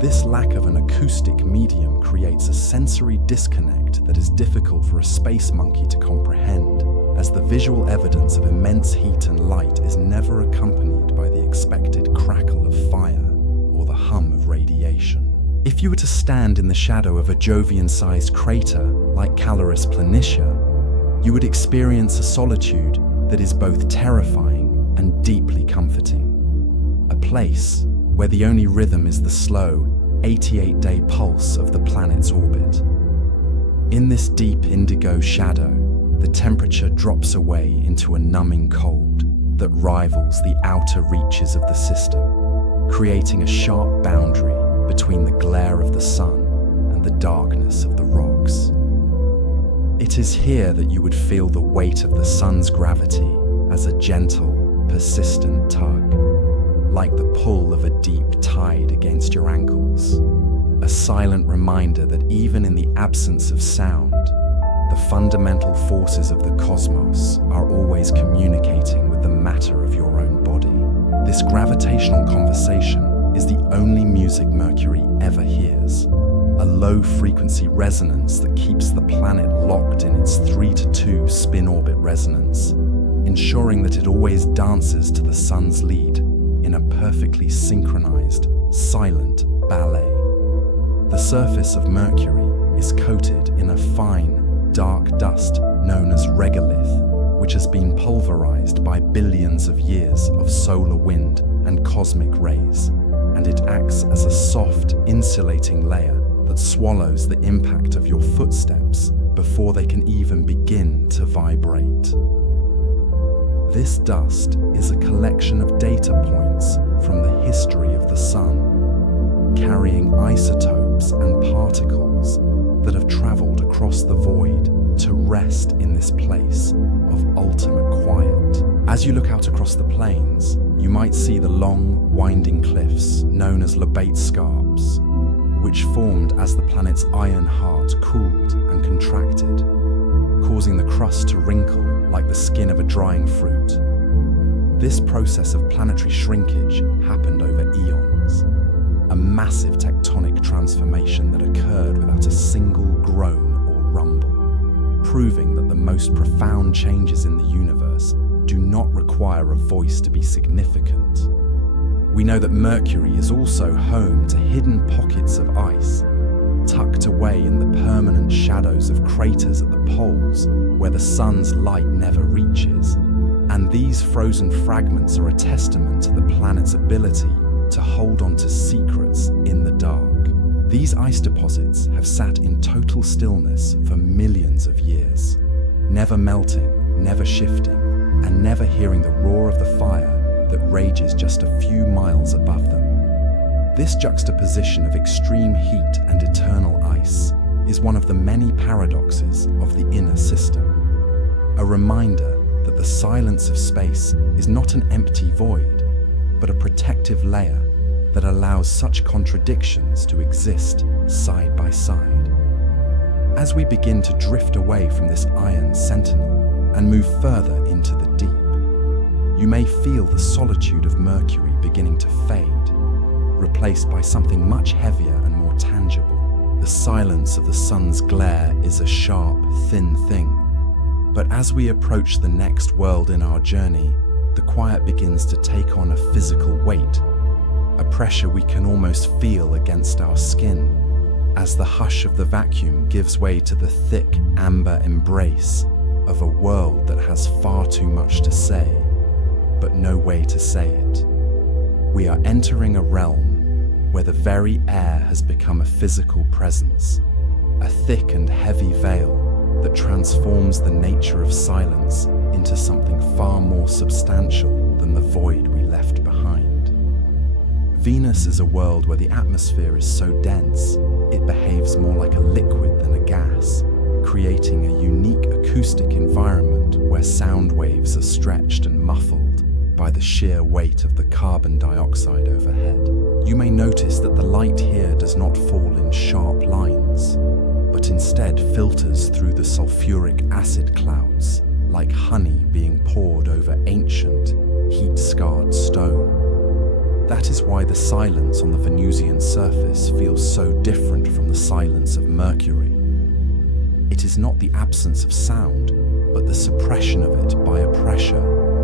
This lack of an acoustic medium creates a sensory disconnect that is difficult for a space monkey to comprehend, as the visual evidence of immense heat and light is never accompanied by the expected crackle of fire or the hum of radiation. If you were to stand in the shadow of a Jovian-sized crater like Caloris Planitia, you would experience a solitude that is both terrifying and deeply comforting. A place where the only rhythm is the slow, 88-day pulse of the planet's orbit. In this deep indigo shadow, the temperature drops away into a numbing cold that rivals the outer reaches of the system, creating a sharp boundary between the glare of the sun and the darkness of the rocks. It is here that you would feel the weight of the sun's gravity as a gentle, persistent tug, like the pull of a deep tide against your ankles, a silent reminder that even in the absence of sound, the fundamental forces of the cosmos are always communicating with the matter of your own body. This gravitational conversation is the only music Mercury ever hears, a low-frequency resonance that keeps the planet locked in its 3-2 spin-orbit resonance, ensuring that it always dances to the sun's lead in a perfectly synchronized, silent ballet. The surface of Mercury is coated in a fine, dark dust known as regolith, which has been pulverized by billions of years of solar wind and cosmic rays, and it acts as a soft, insulating layer that swallows the impact of your footsteps before they can even begin to vibrate. This dust is a collection of data points from the history of the sun, carrying isotopes and particles that have traveled across the void to rest in this place of ultimate quiet. As you look out across the plains, you might see the long, winding cliffs known as lobate scarps, which formed as the planet's iron heart cooled and contracted, causing the crust to wrinkle like the skin of a drying fruit. This process of planetary shrinkage happened over eons, a massive tectonic transformation that occurred without a single groan or rumble, proving that the most profound changes in the universe do not require a voice to be significant. We know that Mercury is also home to hidden pockets of ice, tucked away in the permanent shadows of craters at the poles where the sun's light never reaches, and these frozen fragments are a testament to the planet's ability to hold on to secrets in These ice deposits have sat in total stillness for millions of years, never melting, never shifting, and never hearing the roar of the fire that rages just a few miles above them. This juxtaposition of extreme heat and eternal ice is one of the many paradoxes of the inner system, a reminder that the silence of space is not an empty void, but a protective layer that allows such contradictions to exist side by side. As we begin to drift away from this iron sentinel and move further into the deep, you may feel the solitude of Mercury beginning to fade, replaced by something much heavier and more tangible. The silence of the sun's glare is a sharp, thin thing. But as we approach the next world in our journey, the quiet begins to take on a physical weight, a pressure we can almost feel against our skin, as the hush of the vacuum gives way to the thick, amber embrace of a world that has far too much to say, but no way to say it. We are entering a realm where the very air has become a physical presence, a thick and heavy veil that transforms the nature of silence into something far more substantial than the void we left behind. Venus is a world where the atmosphere is so dense, it behaves more like a liquid than a gas, creating a unique acoustic environment where sound waves are stretched and muffled by the sheer weight of the carbon dioxide overhead. You may notice that the light here does not fall in sharp lines, but instead filters through the sulfuric acid clouds, like honey being poured over ancient, heat-scarred stone. That is why the silence on the Venusian surface feels so different from the silence of Mercury. It is not the absence of sound, but the suppression of it by a pressure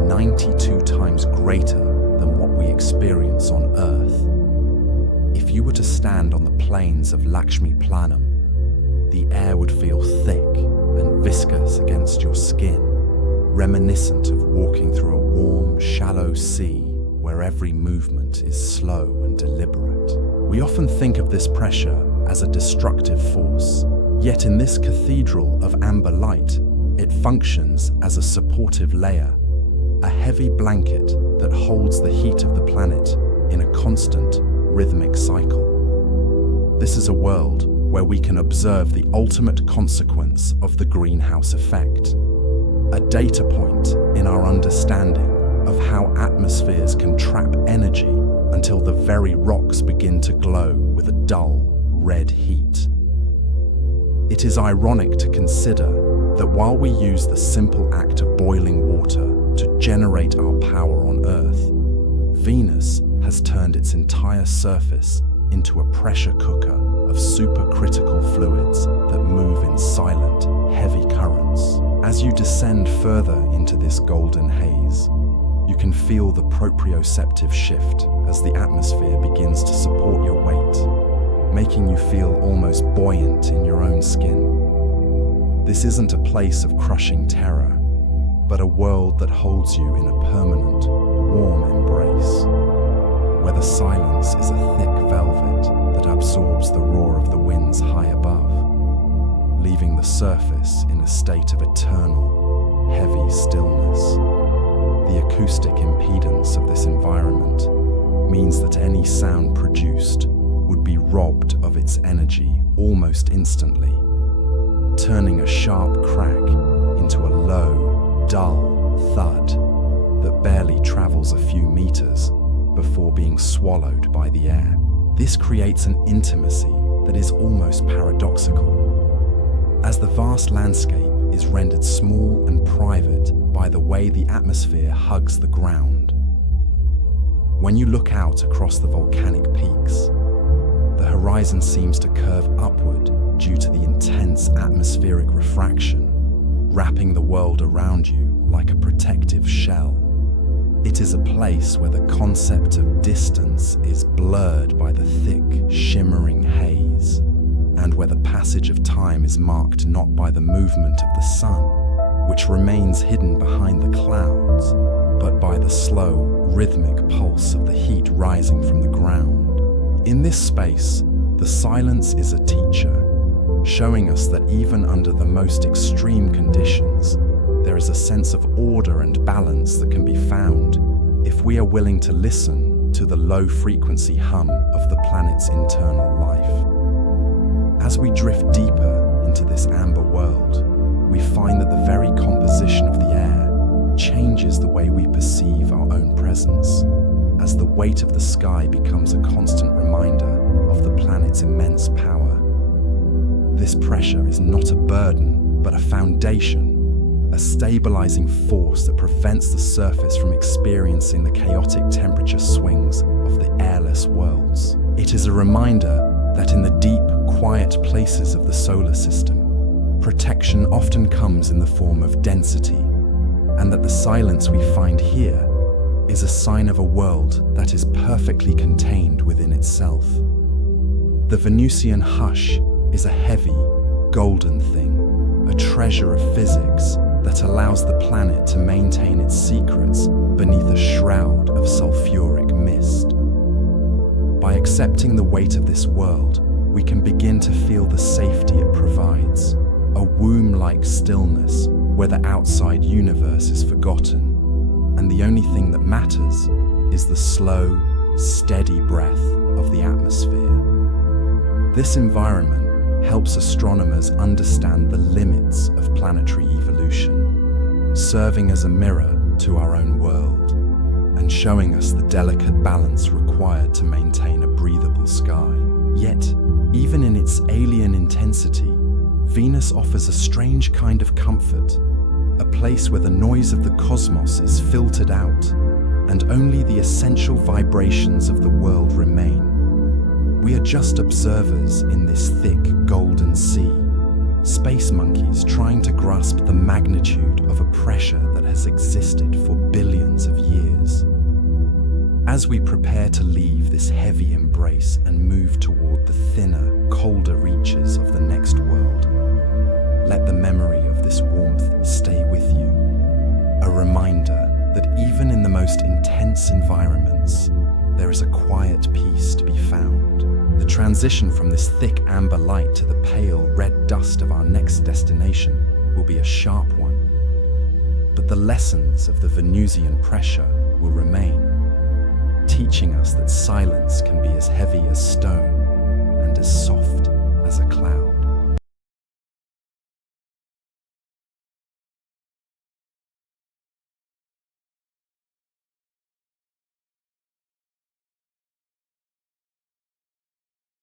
92 times greater than what we experience on Earth. If you were to stand on the plains of Lakshmi Planum, the air would feel thick and viscous against your skin, reminiscent of walking through a warm, shallow sea where every movement is slow and deliberate. We often think of this pressure as a destructive force, yet in this cathedral of amber light, it functions as a supportive layer, a heavy blanket that holds the heat of the planet in a constant, rhythmic cycle. This is a world where we can observe the ultimate consequence of the greenhouse effect, a data point in our understanding of how atmospheres can trap energy until the very rocks begin to glow with a dull, red heat. It is ironic to consider that while we use the simple act of boiling water to generate our power on Earth, Venus has turned its entire surface into a pressure cooker of supercritical fluids that move in silent, heavy currents. As you descend further into this golden haze, you can feel the proprioceptive shift as the atmosphere begins to support your weight, making you feel almost buoyant in your own skin. This isn't a place of crushing terror, but a world that holds you in a permanent, warm embrace, where the silence is a thick velvet that absorbs the roar of the winds high above, leaving the surface in a state of eternal, heavy stillness. The acoustic impedance of this environment means that any sound produced would be robbed of its energy almost instantly, turning a sharp crack into a low, dull thud that barely travels a few meters before being swallowed by the air. This creates an intimacy that is almost paradoxical, as the vast landscape is rendered small and private by the way the atmosphere hugs the ground. When you look out across the volcanic peaks, the horizon seems to curve upward due to the intense atmospheric refraction, wrapping the world around you like a protective shell. It is a place where the concept of distance is blurred by the thick, shimmering haze, and where the passage of time is marked not by the movement of the sun, which remains hidden behind the clouds, but by the slow, rhythmic pulse of the heat rising from the ground. In this space, The silence is a teacher, showing us that even under the most extreme conditions, there is a sense of order and balance that can be found if we are willing to listen to the low-frequency hum of the planet's internal life. As we drift deeper into this amber world, we find that the very composition of the air changes the way we perceive our own presence, as the weight of the sky becomes a constant reminder of the planet's immense power. This pressure is not a burden, but a foundation, a stabilizing force that prevents the surface from experiencing the chaotic temperature swings of the airless worlds. It is a reminder that in the deep, quiet places of the solar system, protection often comes in the form of density, and that the silence we find here is a sign of a world that is perfectly contained within itself. The Venusian hush is a heavy, golden thing, a treasure of physics that allows the planet to maintain its secrets beneath a shroud of sulfuric mist. By accepting the weight of this world, we can begin to feel the safety it provides, a womb-like stillness where the outside universe is forgotten, and the only thing that matters is the slow, steady breath of the atmosphere. This environment helps astronomers understand the limits of planetary evolution, serving as a mirror to our own world, and showing us the delicate balance required to maintain a breathable sky. Yet, even in its alien intensity, Venus offers a strange kind of comfort, a place where the noise of the cosmos is filtered out, and only the essential vibrations of the world remain. We are just observers in this thick, golden sea, space monkeys trying to grasp the magnitude of a pressure that has existed for billions of years. As we prepare to leave this heavy embrace and move toward the thinner, colder reaches of the next world, let the memory of this warmth stay with you, a reminder that even in the most intense environments, there is a quiet peace to be found. The transition from this thick amber light to the pale red dust of our next destination will be a sharp one. But the lessons of the Venusian pressure will remain, teaching us that silence can be as heavy as stone and as soft